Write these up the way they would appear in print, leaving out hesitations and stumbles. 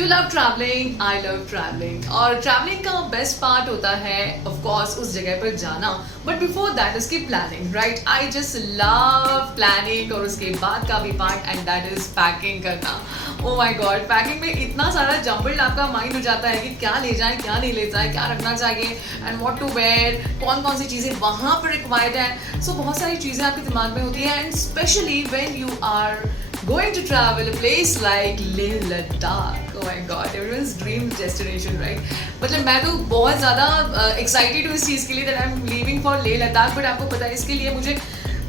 You love travelling, I love travelling. और travelling का best part होता है ऑफ कोर्स उस जगह पर जाना, बट बिफोर दैट इसकी planning, right? I just love planning. और उसके बाद का भी part and that is packing करना। ओ माय गॉड, पैकिंग में इतना सारा जम्बल्ड आपका माइंड हो जाता है कि क्या ले जाए, क्या नहीं ले जाए, क्या रखना चाहिए एंड व्हाट टू वेयर, कौन कौन सी चीज़ें वहाँ पर रिक्वायर्ड है। सो बहुत सारी चीज़ें आपके दिमाग में होती है and specially when you are going to travel a place like Leh Ladakh. Oh my god, everyone's dream destination, right? मतलब मैं तो बहुत ज़्यादा excited हूँ इस चीज़ के लिए that I'm leaving for Leh Ladakh, but आपको पता है इसके लिए मुझे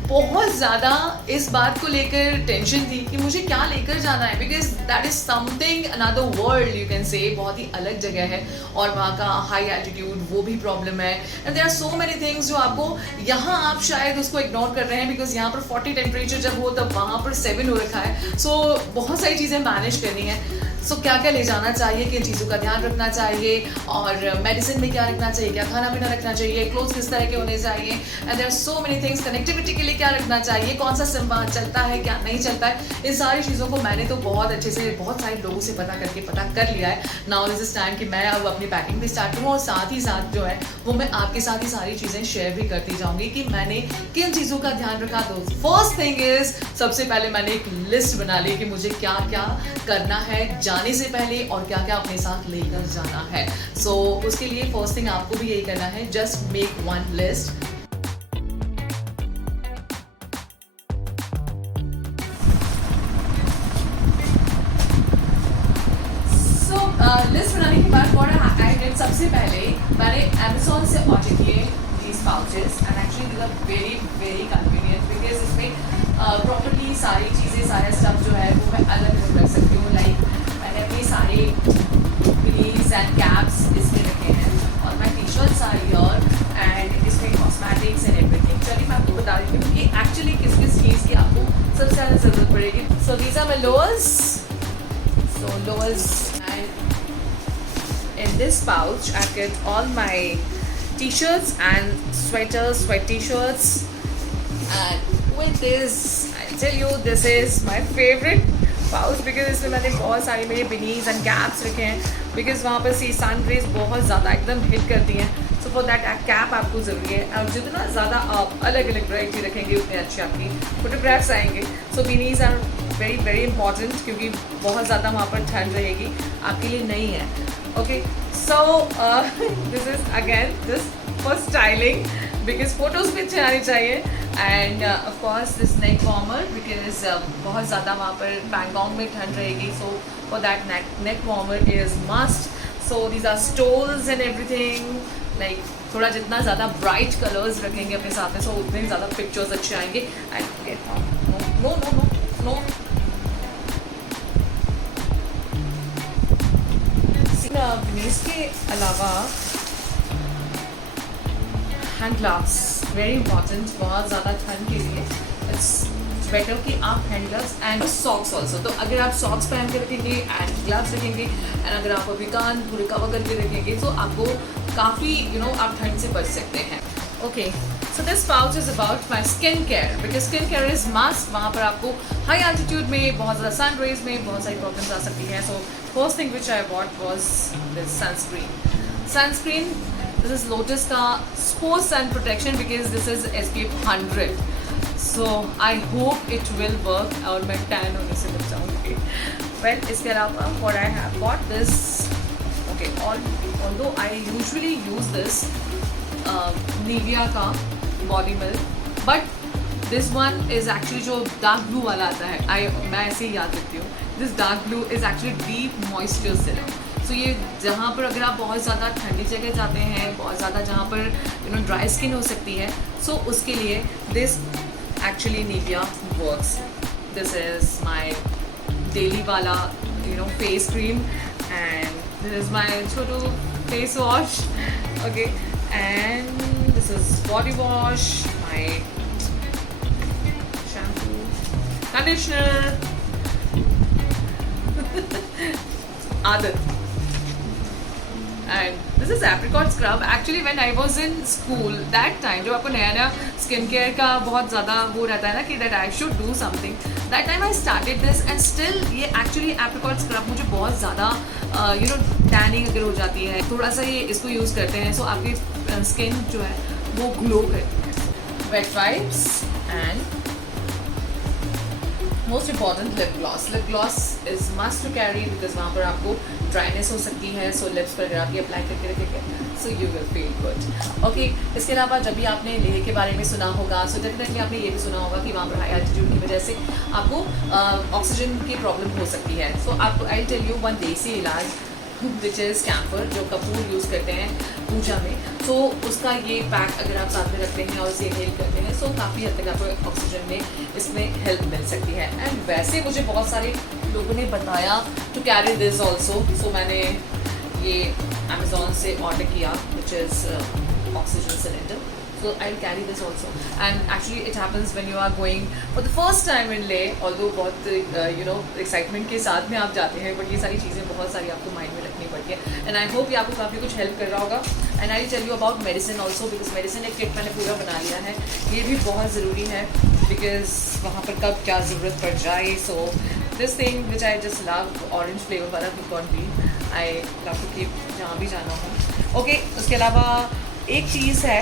बहुत ज़्यादा इस बात को लेकर टेंशन थी कि मुझे क्या लेकर जाना है, because that is something another world you can say. बहुत ही अलग जगह है और वहाँ का हाई एल्टीट्यूड वो भी प्रॉब्लम है and there are so many things जो आपको यहाँ आप शायद उसको इग्नोर कर रहे हैं, बिकॉज यहाँ पर 40 टेम्परेचर जब हो तब वहाँ पर 7 हो रखा है। सो बहुत सारी चीज़ें मैनेज करनी है। सो क्या क्या ले जाना चाहिए, किन चीज़ों का ध्यान रखना चाहिए और मेडिसिन में क्या रखना चाहिए, क्या खाना पीना रखना चाहिए, क्लोथ्स किस तरह के होने चाहिए and there are so many things. Connectivity के लिए क्या रखना चाहिए, कौन सा सिम चलता है, क्या नहीं चलता है, इन सारी चीज़ों को मैंने तो बहुत अच्छे से बहुत सारे लोगों से पता कर लिया है। नाउ इज दिस टाइम कि मैं अब अपनी पैकिंग भी स्टार्ट करूँ और साथ ही साथ जो है वो मैं आपके साथ ही सारी चीज़ें शेयर भी करती जाऊँगी कि मैंने किन चीज़ों का ध्यान रखा। तो फर्स्ट थिंग इज, सबसे पहले मैंने एक लिस्ट बना ली कि मुझे क्या क्या करना है जाने से पहले और क्या क्या अपने साथ लेकर जाना है। सो उसके लिए फर्स्ट थिंग आपको भी यही करना है, just make one list. List बनाने के बाद व्हाट आई डिड, सबसे पहले मैंने अमेज़ॉन से ऑर्डर किए these pouches and actually these are very very convenient, because इसमें प्रॉपर्ली सारी चीज़ें, सारा स्टफ जो है वो मैं अलग अलग रख सकती हूँ। लाइक मैंने अपनी सारे बिनीज एंड कैप्स इसमें रखे हैं और मैं T shirts are here and इसमें कॉस्मेटिक्स एंड एवरीथिंग। चलिए मैं आपको बता देती हूँ कि एक्चुअली किस किस चीज़ की आपको सबसे ज़्यादा ज़रूरत पड़ेगी। So these are my lowers, so lowers, and in this pouch I get all my t-shirts and sweaters, sweat t-shirts, and with this I tell you this is my favorite pouch because इसमें मैंने बहुत सारी मेरे beanies and caps रखे हैं, because वहाँ पर सी sun rays बहुत ज़्यादा एकदम हिट करती हैं। सो फॉर दैट कैप आपको ज़रूरी है और जितना ज़्यादा आप अलग अलग वैरायटी रखेंगे उतने अच्छे आपकी फोटोग्राफ्स आएंगे। So beanies are very very important क्योंकि बहुत ज़्यादा वहाँ पर ठंड रहेगी, आपके लिए नहीं है। Okay, so this is again just for styling because photos भी अच्छे आने चाहिए and of course this neck warmer because बहुत ज़्यादा वहाँ पर पैंगोंग में ठंड रहेगी। So for that neck warmer is must. So these are stoles and everything, like थोड़ा जितना ज़्यादा ब्राइट कलर्स रखेंगे अपने साथ में सो उतने ज़्यादा पिक्चर्स अच्छे आएंगे। And no no no no no इसके अलावा हैंड ग्लव्स वेरी इंपॉर्टेंट, बहुत ज़्यादा ठंड के लिए इट्स बेटर कि आप hand gloves and socks also. तो अगर आप सॉक्स पहन के रखेंगे एंड ग्लव्स रखेंगे एंड अगर आप अभी कान पूरे कवर करके रखेंगे तो आपको काफ़ी आप ठंड से बच सकते हैं। Okay, so this pouch is about my skin care because skin care is must. वहाँ पर आपको हाई एल्टीट्यूड में बहुत ज़्यादा सन रेज में बहुत सारी प्रॉब्लम्स आ सकती हैं। So first thing which I bought was this sunscreen. This is Lotus का sports sun protection because this is SPF 100। So I hope it will work और मैं टैन होने से बच जाऊँगी। वेल, इसके अलावा what I have bought this, okay, although I usually use this Nivea का body milk, but this one is actually जो डार्क ब्लू वाला आता है, मैं ऐसे ही याद रखती हूँ, this dark blue is actually deep moisture serum. So ये जहाँ पर अगर आप बहुत ज़्यादा ठंडी जगह जाते हैं, बहुत ज़्यादा जहाँ पर ड्राई स्किन हो सकती है, सो उसके लिए this actually Nivea works. This is my daily वाला face cream and this is my छोटू face wash. Okay, and this is body wash, my shampoo, conditioner, Adat, and this is apricot scrub. Actually when I was in school that time जब आपको नया नया skin care का बहुत ज़्यादा वो रहता है ना कि that I should do something, that time I started this and still ये actually apricot scrub मुझे बहुत ज़्यादा टैनिंग अगर हो जाती है, थोड़ा सा ये इसको यूज़ करते हैं सो आपकी स्किन जो है वो ग्लो करती है। Wet wipes and most important lip gloss. Lip gloss is must to carry because वहाँ पर आपको ड्राइनेस हो सकती है, सो लिप्स पर अगर आप ये अप्लाई करके रखेंगे so you will feel good. Okay, इसके अलावा जब भी आपने लेह के बारे में सुना होगा सो डेफिनेटली आपने ये भी सुना होगा कि वहाँ पर हाई एल्टीट्यूड की वजह से आपको ऑक्सीजन की प्रॉब्लम हो सकती है। सो आपको आई टेल यू वन देसी इलाज विच इज़ कैम्फर, जो कपूर यूज़ करते हैं पूजा में। तो उसका ये पैक अगर आप साथ में रखते हैं और उसे इनहेल करते हैं सो काफ़ी हद तक आपको ऑक्सीजन में इसमें हेल्प मिल सकती है। एंड वैसे मुझे बहुत सारे लोगों ने बताया टू कैरी दिस ऑल्सो, सो मैंने ये अमेज़ॉन से ऑर्डर किया which is oxygen cylinder. So I'll carry this also, and actually it happens when you are going for the first time in Leh, although बहुत excitement के साथ में आप जाते हैं, but ये सारी चीज़ें बहुत सारी आपको माइंड में रखनी पड़ती है। and I hope ये आपको काफ़ी कुछ हेल्प कर रहा होगा। and I'll tell you about medicine also, because medicine एक किट मैंने पूरा बना लिया है, ये भी बहुत ज़रूरी है because वहाँ पर कब क्या ज़रूरत पड़ जाए। so this thing which I just love, orange flavor वाला Glucon D, I love to keep जहाँ भी जाना हो। okay, उसके अलावा एक चीज़ है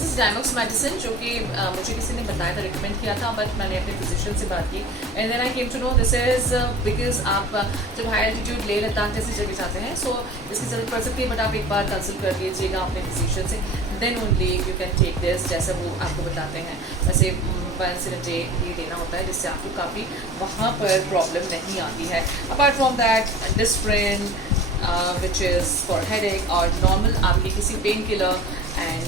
दिस डायमॉक्स मेडिसिन, जो कि मुझे किसी ने बताया था, रिकमेंड किया था, बट मैंने अपने फिजिशियन से बात की and then I came to know this is because आप जब हाई एल्टीट्यूड लेह लद्दाख जैसी जगह जाते हैं सो इसकी ज़रूरत पड़ सकती है, बट आप एक बार कंसल्ट कर लीजिएगा अपने फिजिशियन से, then only you can take this जैसे वो आपको बताते हैं। वैसे 1 सिरंज ये देना होता है जिससे आपको काफ़ी वहाँ पर प्रॉब्लम नहीं आती है। Apart from that Disprin which is for headache, और नॉर्मल आपकी किसी पेन किलर एंड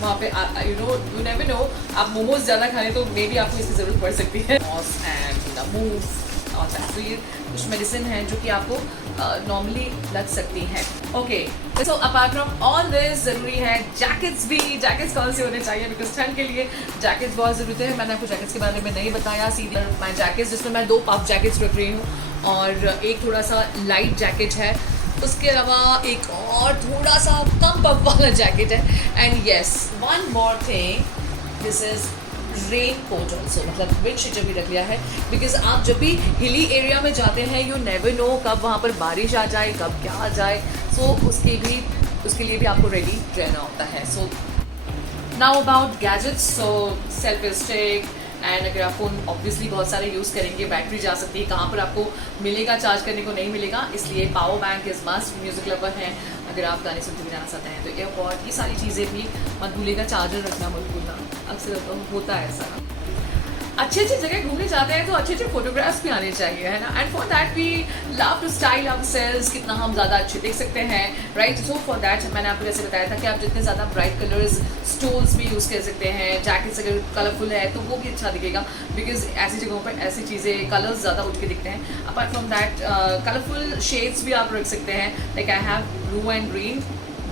वहाँ पे यू नेवर नो, आप मोमोज ज़्यादा खाने तो मे बी आपको इसकी ज़रूरत पड़ सकती है। एंड मूव और तो ये कुछ मेडिसिन है जो कि आपको नॉर्मली लग सकती हैं। Okay, so apart from all this ज़रूरी है जैकेट्स भी। जैकेट्स कौन से होने चाहिए, बिकॉज ठंड के लिए जैकेट्स बहुत ज़रूरी है। मैंने आपको जैकेट्स के बारे में नहीं बताया, सीधे माई जैकेट्स जिसमें मैं 2 पफ जैकेट्स रख रही हूँ और एक थोड़ा सा लाइट जैकेट है, उसके अलावा एक और थोड़ा सा कम पफ वाला जैकेट है। And yes, one more thing, this is rain coat also, मतलब विंड शीटर भी रख लिया है, बिकॉज आप जब भी हिली एरिया में जाते हैं यू नेवर नो कब वहाँ पर बारिश आ जाए, कब क्या आ जाए, सो उसके लिए भी आपको रेडी रहना होता है। So now about gadgets, so selfie stick, and अगर आप फ़ोन ऑब्वियसली बहुत सारे यूज़ करेंगे, बैटरी जा सकती है, कहाँ पर आपको मिलेगा चार्ज करने को नहीं मिलेगा, इसलिए power bank is must. Music lover हैं, अगर आप गाने सुनते हुए जाना चाहते हैं तो एयरपॉड, ये सारी चीज़ें भी मत भूलिएगा, चार्जर रखना मत भूलना, अक्सर होता है ऐसा। अच्छी अच्छी जगह घूमने जाते हैं तो अच्छे अच्छे फोटोग्राफ्स भी आने चाहिए, है ना। And for that we love to style ourselves, कितना हम ज़्यादा अच्छे देख सकते हैं, राइट। सो फॉर दैट मैंने आपको जैसे बताया था कि आप जितने ज़्यादा ब्राइट कलर्स स्टोन्स भी यूज़ कर सकते हैं, जैकेट्स अगर कलरफुल है तो वो भी अच्छा दिखेगा, बिकॉज ऐसी जगहों पर ऐसी चीज़ें कलर्स ज़्यादा उठ के दिखते हैं। Apart from that colourful shades भी आप रख सकते हैं, like I have blue and green,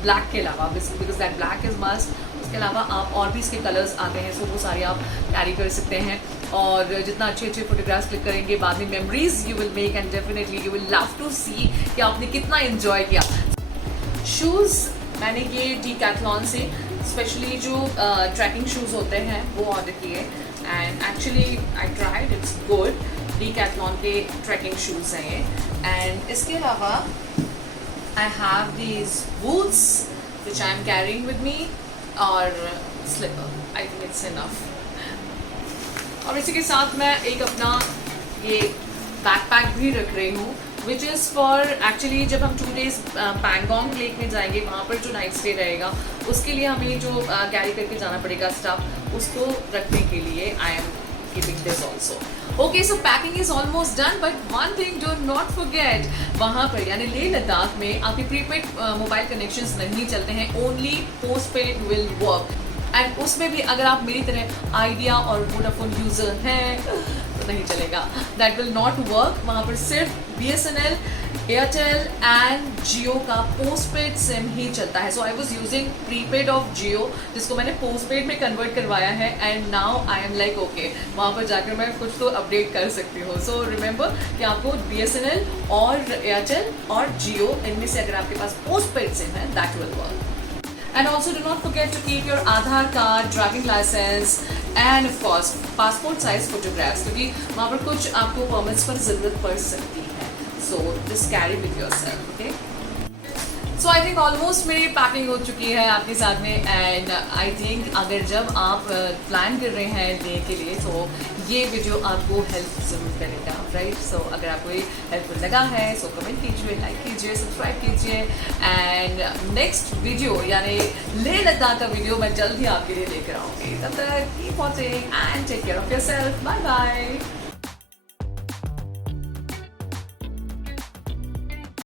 black के अलावा, because that black is must. उसके अलावा आप और भी इसके कलर्स आते हैं, सो वो सारे आप कैरी कर सकते हैं, और जितना अच्छे अच्छे फोटोग्राफ्स क्लिक करेंगे बाद में memories you will make, and definitely you will love to see कि आपने कितना एंजॉय किया। शूज़ मैंने ये डीकैथलॉन से स्पेशली जो ट्रैकिंग शूज़ होते हैं वो ऑर्डर किए, and actually I tried, it's good. Decathlon के ट्रैकिंग शूज़ हैं ये। एंड इसके अलावा I have these boots which I am carrying with me, और slipper, I think it's enough. और इसी के साथ मैं एक अपना ये बैकपैक भी रख रही हूँ, विच इज़ फॉर एक्चुअली जब हम 2 days पैंगोंग लेक में जाएंगे, वहाँ पर जो नाइट स्टे रहेगा उसके लिए हमें जो कैरी करके जाना पड़ेगा स्टफ, उसको रखने के लिए I am keeping this also. Okay, so packing is almost done, but one thing do not forget, वहाँ पर यानी लेह लद्दाख में आपके प्रीपेड मोबाइल कनेक्शंस नहीं चलते हैं, only postpaid will work. And उसमें भी अगर आप मेरी तरह आइडिया और वोडाफोन यूज़र हैं तो नहीं चलेगा, दैट विल नॉट वर्क। वहाँ पर सिर्फ BSNL, एयरटेल एंड जियो का पोस्टपेड सिम ही चलता है। So I was using prepaid of Jio, जिसको मैंने पोस्टपेड में कन्वर्ट करवाया है, and now I am like okay, वहाँ पर जाकर मैं कुछ तो अपडेट कर सकती हूँ। सो रिमेंबर कि आपको BSNL और एयरटेल और जियो, इनमें से अगर आपके पास पोस्टपेड सिम है that will work. And also do not forget to keep your Aadhaar card, driving license and of course passport size photographs, क्योंकि वहाँ पर कुछ आपको permits पर ज़रूरत पड़ सकती है। So just carry with yourself, okay. So I think almost मेरी पैकिंग हो चुकी है आपके साथ में, एंड आई थिंक अगर जब आप प्लान कर रहे हैं डे के लिए तो ये वीडियो आपको हेल्प ज़रूर करेगा, राइट। सो अगर आपको ये हेल्पफुल लगा है सो कमेंट कीजिए, लाइक कीजिए, सब्सक्राइब कीजिए, एंड नेक्स्ट वीडियो यानी लेह लद्दाख का वीडियो मैं जल्द ही आपके लिए लेकर आऊँगी। तब तक keep watching and take care of yourself, bye bye.